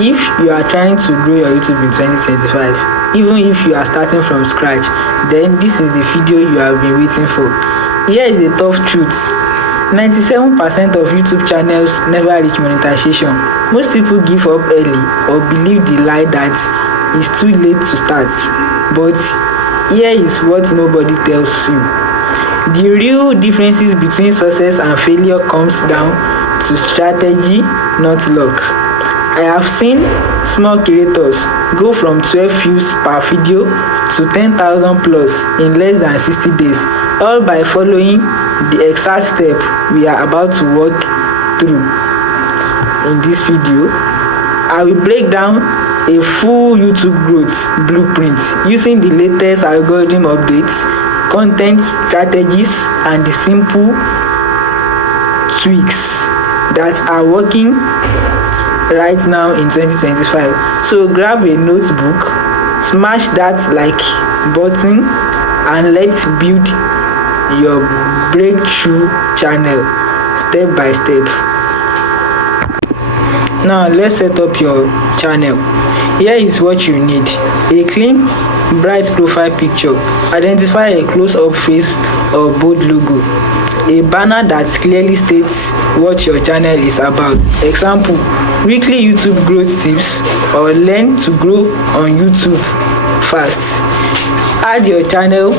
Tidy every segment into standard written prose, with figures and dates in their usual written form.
If you are trying to grow your YouTube in 2025, even if you are starting from scratch, then this is the video you have been waiting for. Here is the tough truth. 97% of YouTube channels never reach monetization. Most people give up early or believe the lie that it's too late to start. But here is what nobody tells you. The real differences between success and failure comes down to strategy, not luck. I have seen small creators go from 12 views per video to 10,000 plus in less than 60 days, all by following the exact step we are about to walk through in this video. I will break down a full YouTube growth blueprint using the latest algorithm updates, content strategies, and the simple tweaks that are working right now in 2025. So grab a notebook, smash that like button, and let's build your breakthrough channel step by step. Now let's set up your channel. Here is what you need: a clean, bright profile picture. Identify a close-up face or bold logo. A banner that clearly states what your channel is about. Example: weekly YouTube growth tips or learn to grow on YouTube fast. Add your channel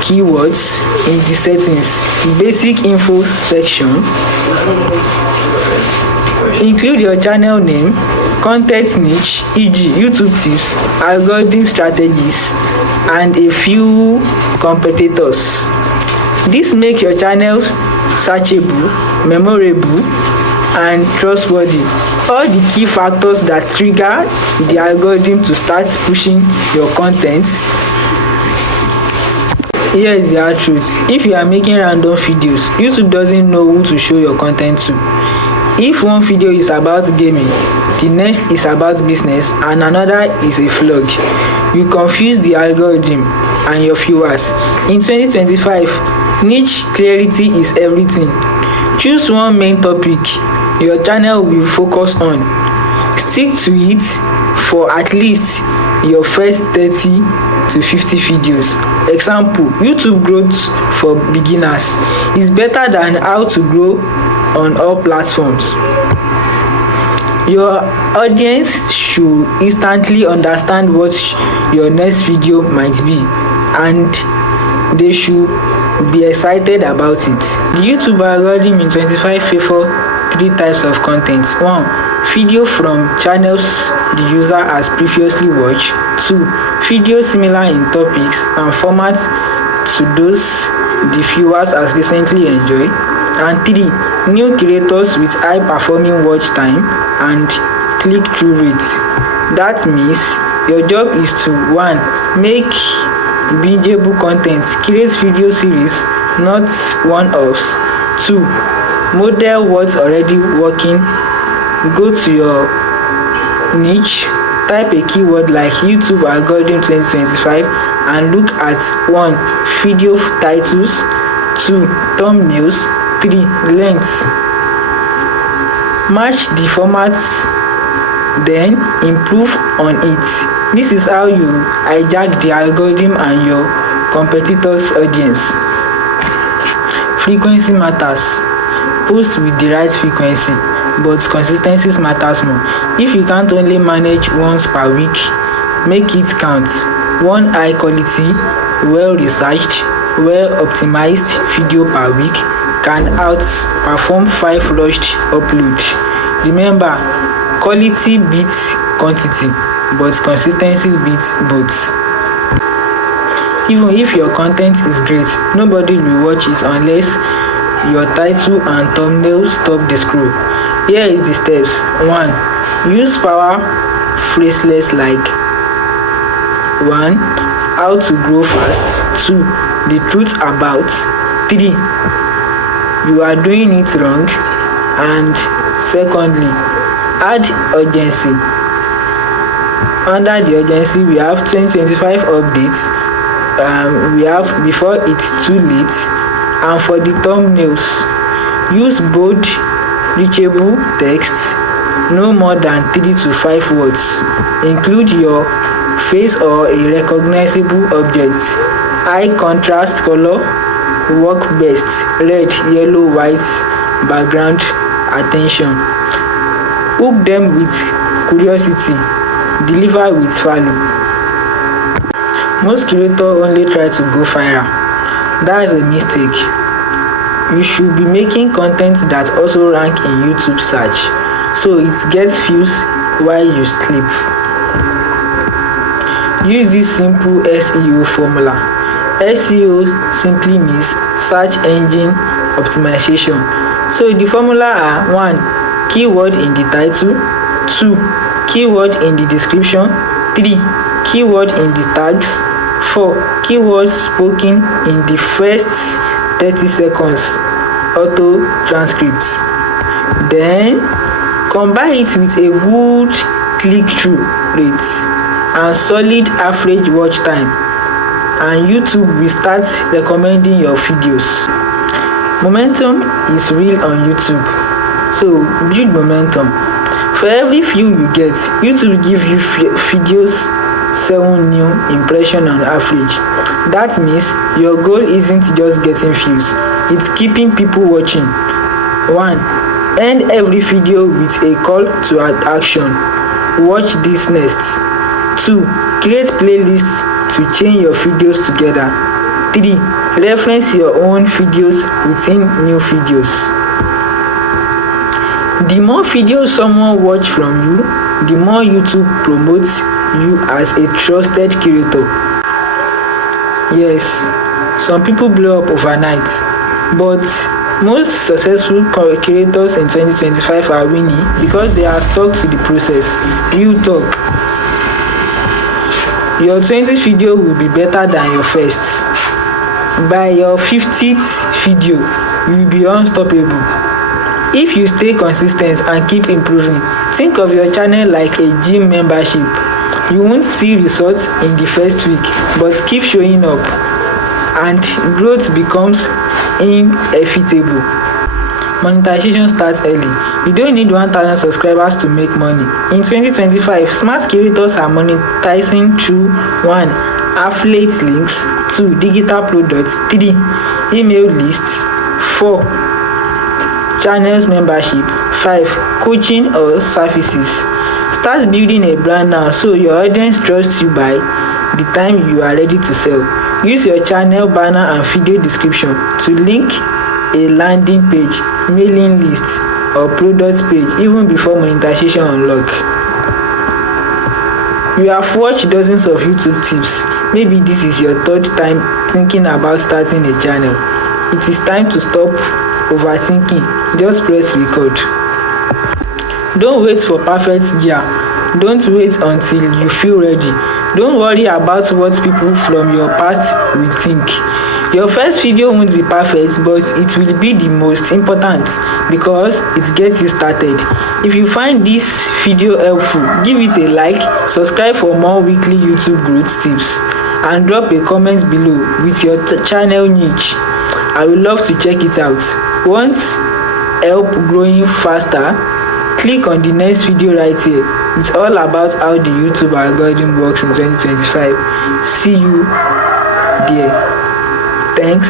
keywords in the settings. Basic info section. Include your channel name, content niche, e.g. YouTube tips, algorithm strategies, and a few competitors. This makes your channel searchable, memorable, and trustworthy. All the key factors that trigger the algorithm to start pushing your content. Here is the hard truth. If you are making random videos, YouTube doesn't know who to show your content to. If one video is about gaming, the next is about business, and another is a vlog, you confuse the algorithm and your viewers. In 2025, niche clarity is everything. Choose one main topic your channel will focus on. Stick to it for at least your first 30 to 50 videos. Example: YouTube growth for beginners is better than how to grow on all platforms. Your audience should instantly understand what your next video might be, and they should be excited about it. The YouTube algorithm in 25 favor 3 types of content. 1. Video from channels the user has previously watched. 2. Videos similar in topics and formats to those the viewers has recently enjoyed. And 3. New creators with high performing watch time and click-through rates. That means your job is to 1. Make bingeable content. Create video series, not one-offs. 2. Model what's already working. Go to your niche, type a keyword like YouTube algorithm 2025 and look at 1. Video titles, 2. Thumbnails, 3. Length. Match the formats, then improve on it. This is how you hijack the algorithm and your competitors' audience. Frequency matters. Post with the right frequency, but consistency matters more. If you can't only manage once per week, make it count. 1 high quality, well researched, well optimized video per week can outperform 5 rushed uploads. Remember, quality beats quantity, but consistency beats both. Even if your content is great, nobody will watch it unless your title and thumbnail stop the scroll. Here is the steps. 1. Use power phrases like 1. How to grow fast. 2. The truth about. 3. You are doing it wrong. And secondly, add urgency. Under the urgency, we have 2025 updates. We have before it's too late. And for the thumbnails, use bold, reachable text, no more than 3 to 5 words. Include your face or a recognizable object. High contrast color work best. Red, yellow, white background attention. Hook them with curiosity. Deliver with value. Most creators only try to go viral. That's a mistake. You should be making content that also rank in YouTube search, so it gets views while you sleep. Use this simple SEO formula. SEO simply means search engine optimization. So the formula are: 1. Keyword in the title. 2. Keyword in the description. 3. Keyword in the tags. 4. Keywords spoken in the first 30 seconds. Auto transcript. Then combine it with a good click-through rate and solid average watch time, and YouTube will start recommending your videos. Momentum is real on YouTube, so build momentum. For every view you get, YouTube give you videos 7 new impressions on average. That means your goal isn't just getting views, it's keeping people watching. 1. End every video with a call to action. Watch this next. 2. Create playlists to chain your videos together. 3. Reference your own videos within new videos. The more videos someone watch from you, the more YouTube promotes you as a trusted creator. Yes, some people blow up overnight, but most successful creators in 2025 are winning because they are stuck to the process. Real talk. Your 20th video will be better than your first. By your 50th video, you will be unstoppable. If you stay consistent and keep improving, think of your channel like a gym membership. You won't see results in the first week, but keep showing up and growth becomes inevitable. Monetization starts early. You don't need 1,000 subscribers to make money. In 2025, smart creators are monetizing through 1. Affiliate links. 2. Digital products. 3. Email lists. 4. Channels membership. 5. Coaching or services. Start building a brand now so your audience trusts you by the time you are ready to sell. Use your channel banner and video description to link a landing page, mailing list, or product page even before monetization unlock. You have watched dozens of YouTube tips. Maybe this is your third time thinking about starting a channel. It is time to stop overthinking. Just press record. Don't wait for perfect gear. Don't wait until you feel ready. Don't worry about what people from your past will think. Your first video won't be perfect, but it will be the most important because it gets you started. If you find this video helpful, give it a like, subscribe for more weekly YouTube growth tips, and drop a comment below with your channel niche. I would love to check it out. Want help growing faster? Click on the next video right here. It's all about how the YouTube algorithm works in 2025. See you there. Thanks.